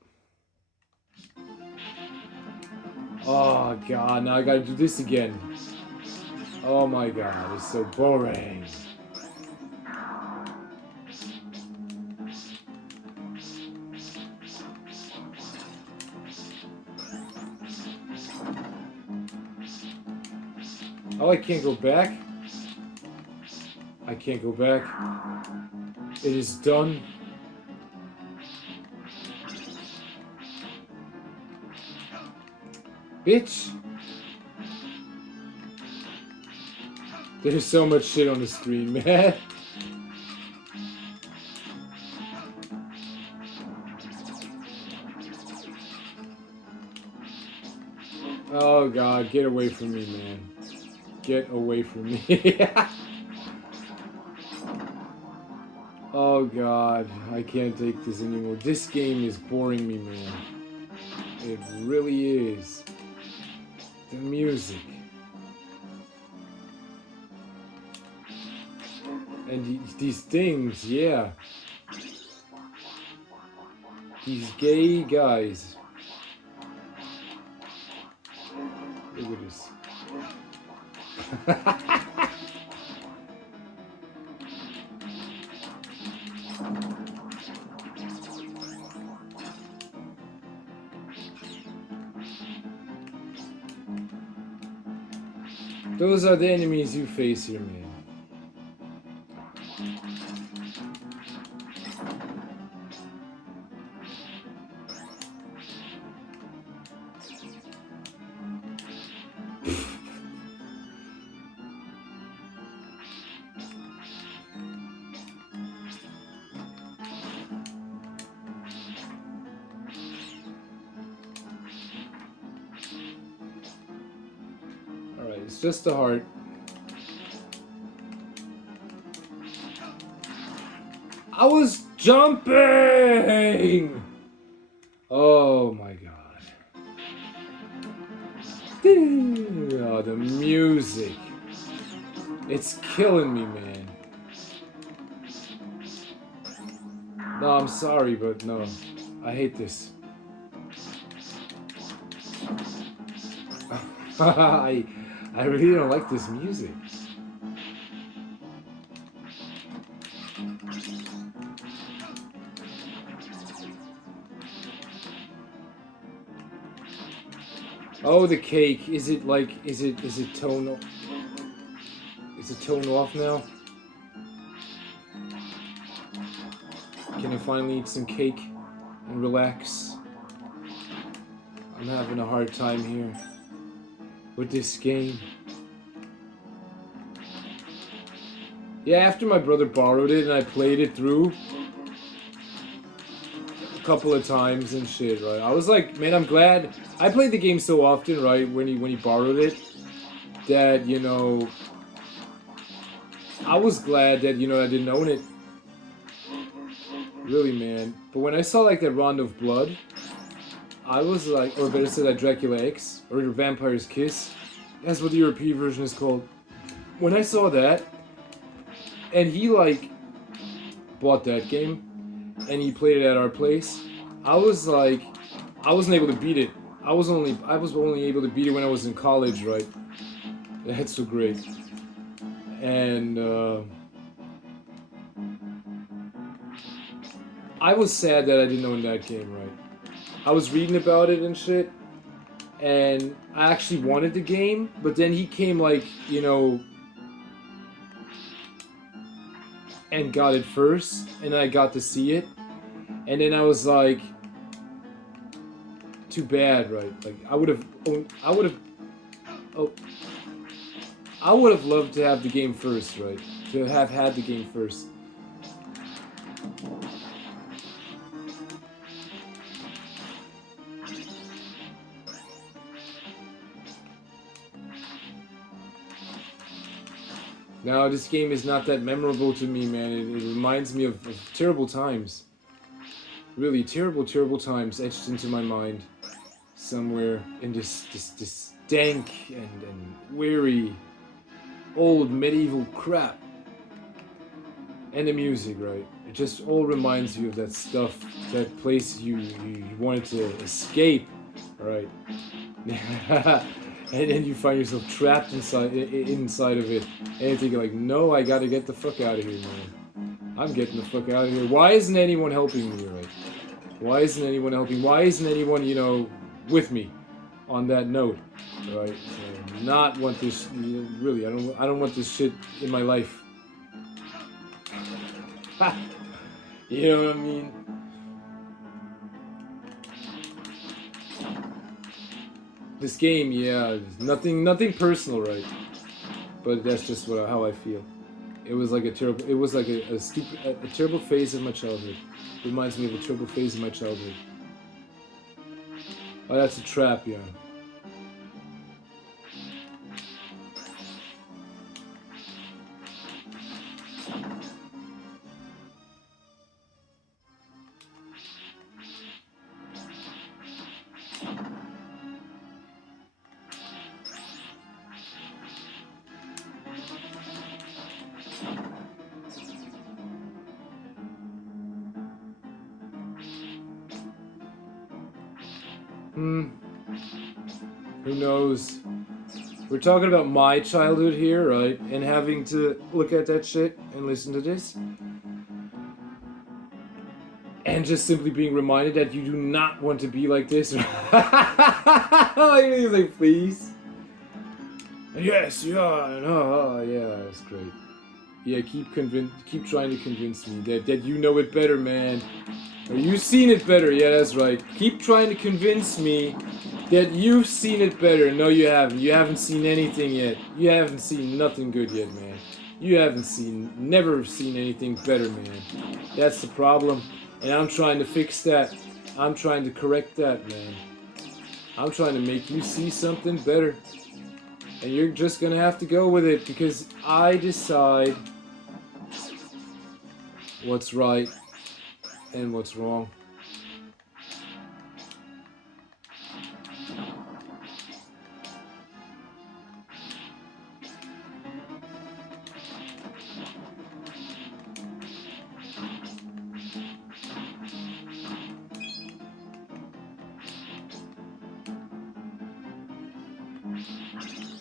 Oh god, now I gotta do this again. Oh my god, it's so boring. Oh, I can't go back? I can't go back. It is done. Bitch! There's so much shit on the screen, man. Oh god, get away from me, man. Get away from me. Oh god, I can't take this anymore. This game is boring me, man. It really is. The music. And these things, yeah. These gay guys. Look at this. Those are the enemies you face here, man. Alright, it's just a heart. I was jumping! Oh my god. Oh, the music. It's killing me, man. No, I'm sorry, but no. I hate this. I really don't like this music. Oh, the cake. Is it tone? Is it tone off now? Can I finally eat some cake and relax? I'm having a hard time here with this game. Yeah, after my brother borrowed it and I played it through a couple of times and shit, right? I was like, man, I'm glad I played the game so often, right? When he borrowed it, that, you know, I was glad that, you know, I didn't own it. Really, man. But when I saw like that Round of Blood, I was like, or better said, that Dracula X or Vampire's Kiss. That's what the European version is called. When I saw that, and he like bought that game, and he played it at our place, I was like, I wasn't able to beat it. I was only able to beat it when I was in college, right? That's so great. And I was sad that I didn't own that game, right? I was reading about it and shit, and I actually wanted the game, but then he came like, you know, and got it first, and I got to see it, and then I was like, too bad, right? Like I would have loved to have the game first, right? To have had the game first. Now, this game is not that memorable to me, man. It reminds me of terrible times. Really terrible, terrible times etched into my mind. Somewhere in this dank and weary old medieval crap. And the music, right? It just all reminds you of that stuff, that place you wanted to escape, right? And then you find yourself trapped inside of it, and you're thinking like, no, I gotta get the fuck out of here, man. I'm getting the fuck out of here. Why isn't anyone helping me, right? Why isn't anyone helping? Why isn't anyone, you know, with me on that note, right? So not want this. Really, I don't want this shit in my life. You know what I mean? This game, yeah, nothing personal, right? But that's just how I feel. It was like a terrible phase of my childhood. It reminds me of a terrible phase of my childhood. Oh, that's a trap, yeah. Who knows? We're talking about my childhood here, right? And having to look at that shit and listen to this. And just simply being reminded that you do not want to be like this. He's like, please. Yes, yeah, no, yeah, that's great. Yeah, keep trying to convince me that you know it better, man. Or you've seen it better. Yeah, that's right. Keep trying to convince me that you've seen it better. No, you haven't. You haven't seen anything yet. You haven't seen nothing good yet, man. You haven't never seen anything better, man. That's the problem. And I'm trying to fix that. I'm trying to correct that, man. I'm trying to make you see something better. And you're just gonna have to go with it because I decide what's right and what's wrong.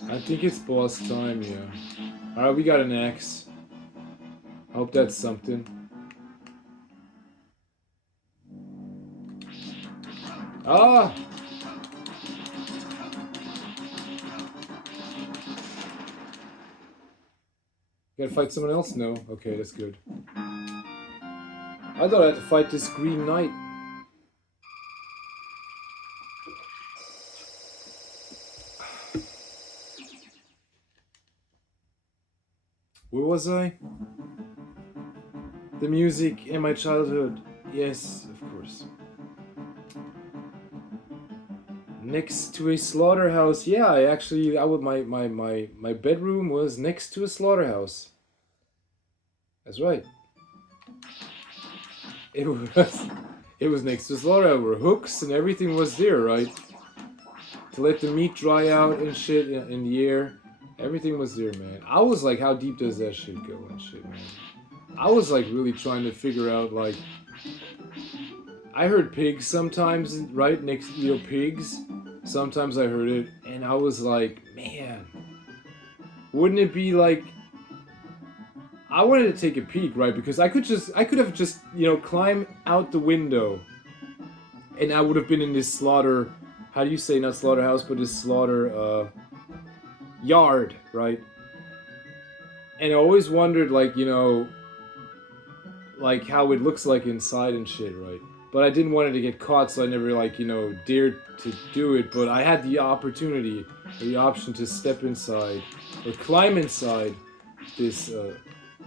I think it's boss time, yeah. Alright, we got an axe. I hope that's something. Ah! Gotta fight someone else? No. Okay, that's good. I thought I had to fight this Green Knight. Where was I? The music in my childhood. Yes, of course. Next to a slaughterhouse. Yeah, my bedroom was next to a slaughterhouse. That's right. It was next to a slaughterhouse where hooks and everything was there, right? To let the meat dry out and shit in the air. Everything was there, man. I was like, how deep does that shit go and shit, man? I was like really trying to figure out, like, I heard pigs sometimes, right? Next, pigs. Sometimes I heard it, and I was like, man, wouldn't it be like, I wanted to take a peek, right? Because I could have just, climb out the window, and I would have been in this slaughter, how do you say, not slaughterhouse, but this slaughter, yard, right? And I always wondered, like, like how it looks like inside and shit, right? But I didn't want it to get caught, so I never, like, dared to do it. But I had the opportunity, or the option to step inside, or climb inside this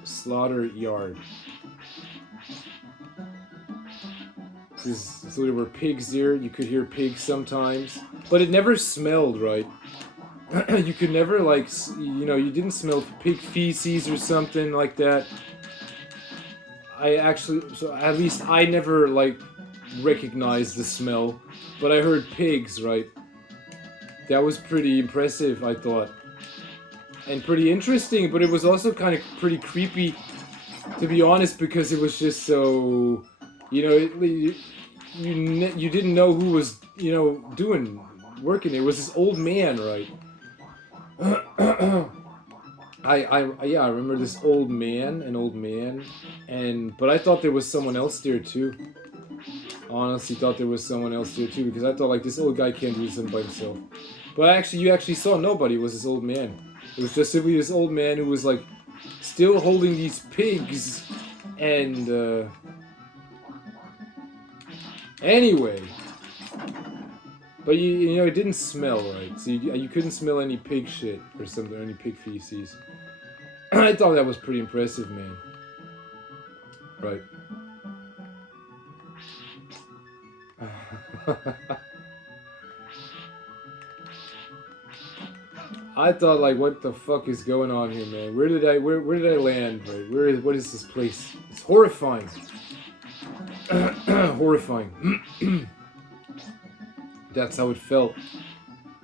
slaughter yard. So there were pigs there. You could hear pigs sometimes, but it never smelled, right? You could never, like, you didn't smell pig feces or something like that. So at least I never, like, recognized the smell, but I heard pigs, right? That was pretty impressive, I thought. And pretty interesting, but it was also kind of pretty creepy, to be honest, because it was just so, you didn't know who was, working. It was this old man, right? I remember this an old man, but I thought there was someone else there too. Honestly, thought there was someone else there too, because I thought, like, this old guy can't do this by himself. But you actually saw nobody. It was this old man. It was just simply this old man who was, like, still holding these pigs, and anyway. But it didn't smell right, so you couldn't smell any pig shit or something, or any pig feces. I thought that was pretty impressive, man. Right. I thought, like, what the fuck is going on here, man? Where did I land? Right? What is this place? It's horrifying. Horrifying. That's how it felt.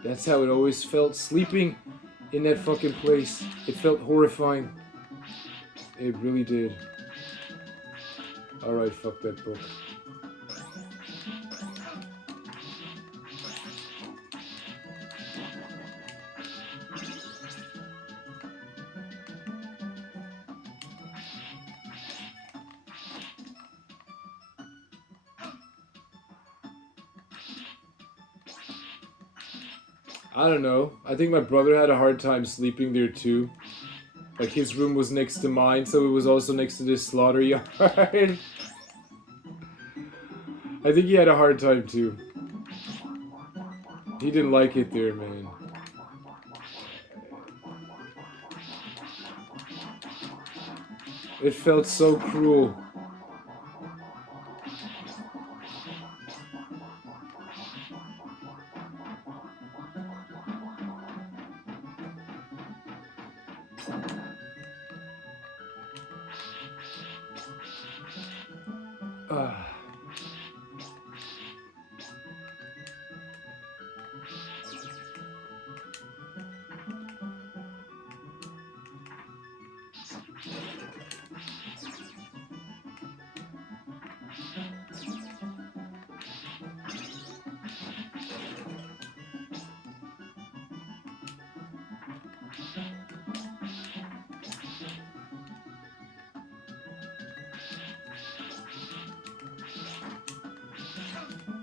That's how it always felt. Sleeping in that fucking place. It felt horrifying. It really did. Alright, fuck that book. I don't know. I think my brother had a hard time sleeping there too. Like his room was next to mine, so it was also next to this slaughter yard. I think he had a hard time too. He didn't like it there, man. It felt so cruel. Ah.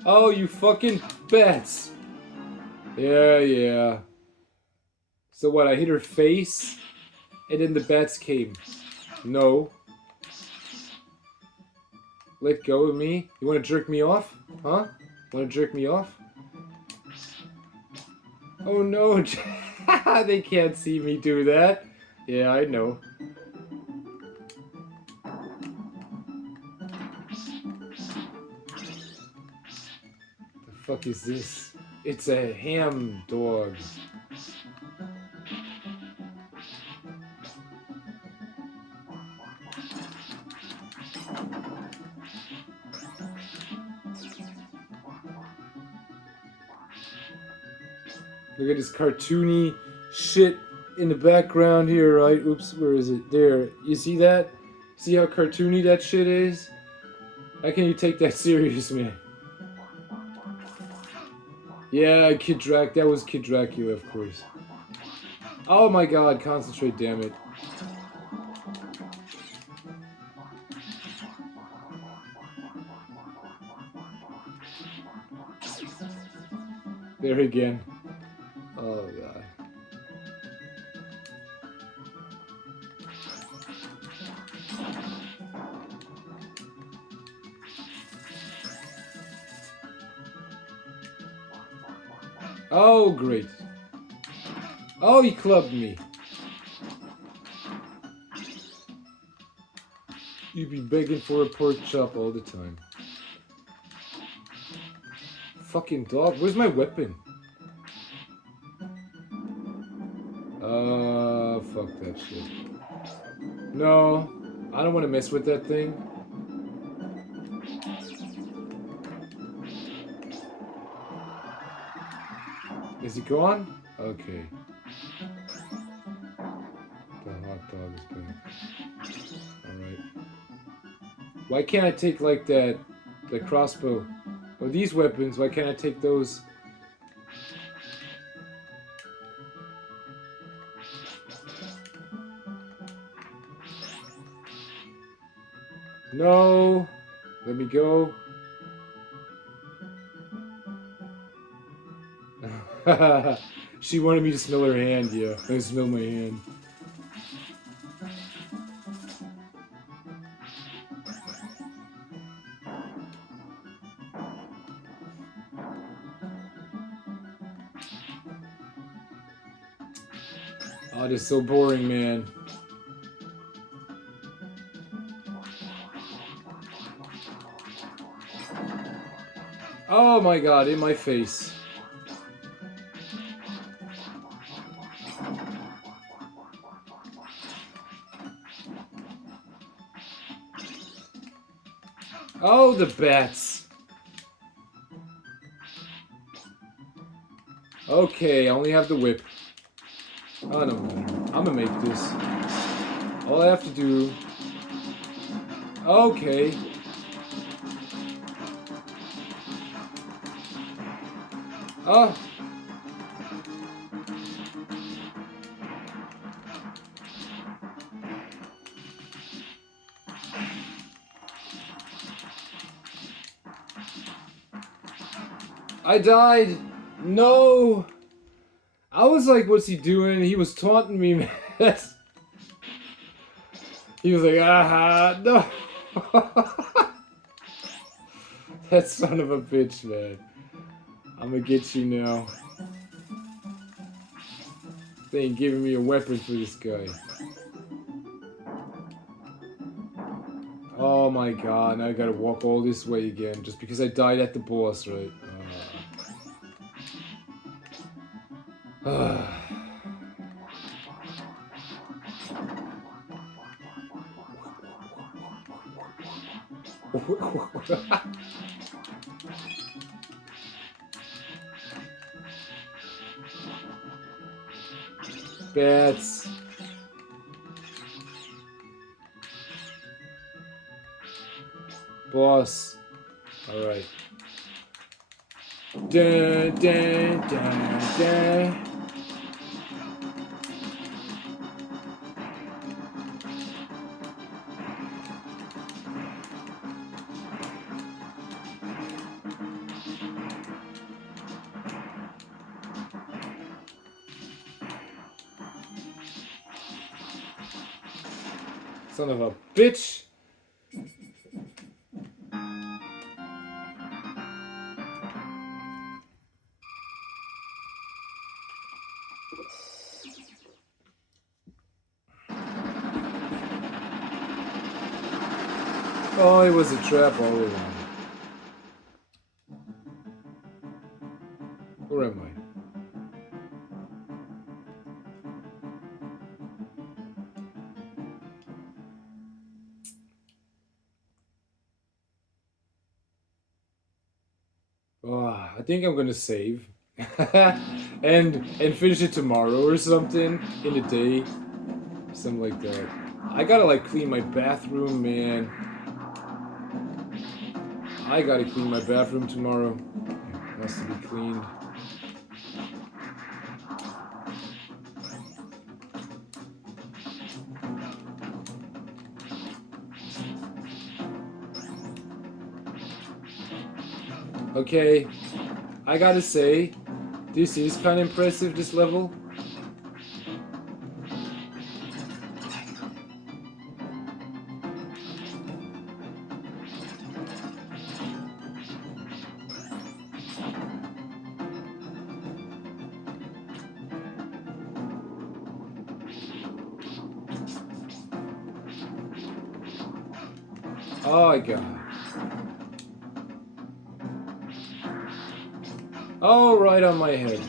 Oh, you fucking bats! Yeah, yeah. So what, I hit her face? And then the bats came. No. Let go of me? You wanna jerk me off? Huh? Wanna jerk me off? Oh no, they can't see me do that. Yeah, I know. The fuck is this? It's a ham dog. Look at this cartoony shit in the background here, right? Oops, where is it? There. You see that? See how cartoony that shit is? How can you take that serious, man? Yeah, that was Kid Dracula, of course. Oh my god, concentrate, damn it. There again. Oh god. Oh, great. Oh, he clubbed me. You'd be begging for a pork chop all the time. Fucking dog. Where's my weapon? Fuck that shit. No, I don't want to mess with that thing. Is he gone? Okay. The hot dog is back. Alright. Why can't I take, like, the crossbow? Or these weapons, why can't I take those? No! Let me go. She wanted me to smell her hand, yeah. I smell my hand. Oh, this is so boring, man. Oh my god, in my face. Oh, the bats. Okay, I only have the whip. Oh, no matter. I'm gonna make this. All I have to do... Okay. Oh. I died! No! I was like, what's he doing? He was taunting me, man. He was like, aha, no. That son of a bitch, man. I'm gonna get you now. They ain't giving me a weapon for this guy. Oh my god, now I gotta walk all this way again just because I died at the boss, right? Bats. Boss. Alright. Dun, dun, dun, dun. Son of a bitch. Oh, it was a trap all along. Where am I? Oh, I think I'm gonna save. and finish it tomorrow or something in a day. Something like that. I gotta like clean my bathroom, man. I gotta clean my bathroom tomorrow. It has to be cleaned. Okay, I gotta say, this is kind of impressive, this level. Oh my god. Oh, right on my head.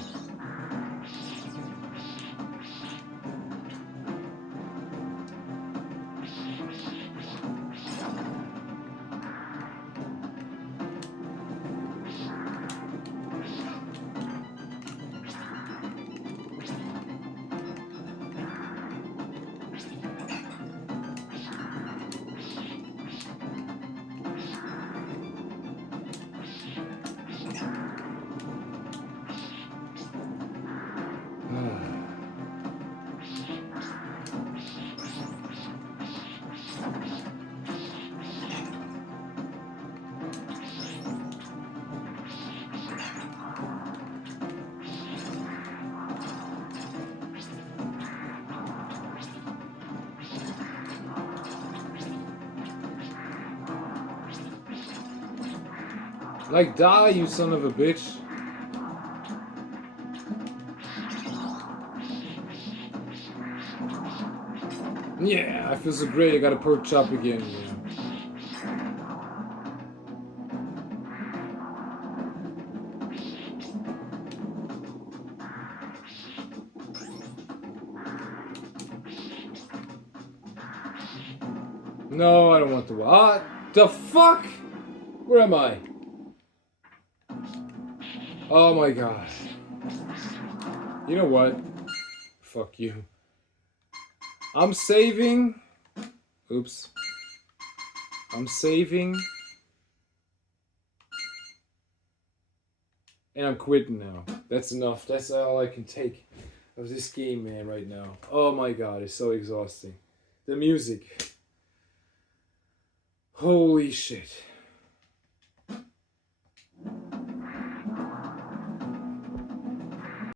Like, die, you son of a bitch. Yeah, I feel so great. I got a pork chop again. Yeah. No, I don't want to. What the fuck? Where am I? Oh my god. You know what? Fuck you. I'm saving. Oops. I'm saving. And I'm quitting now. That's enough. That's all I can take of this game, man, right now. Oh my god, it's so exhausting. The music. Holy shit.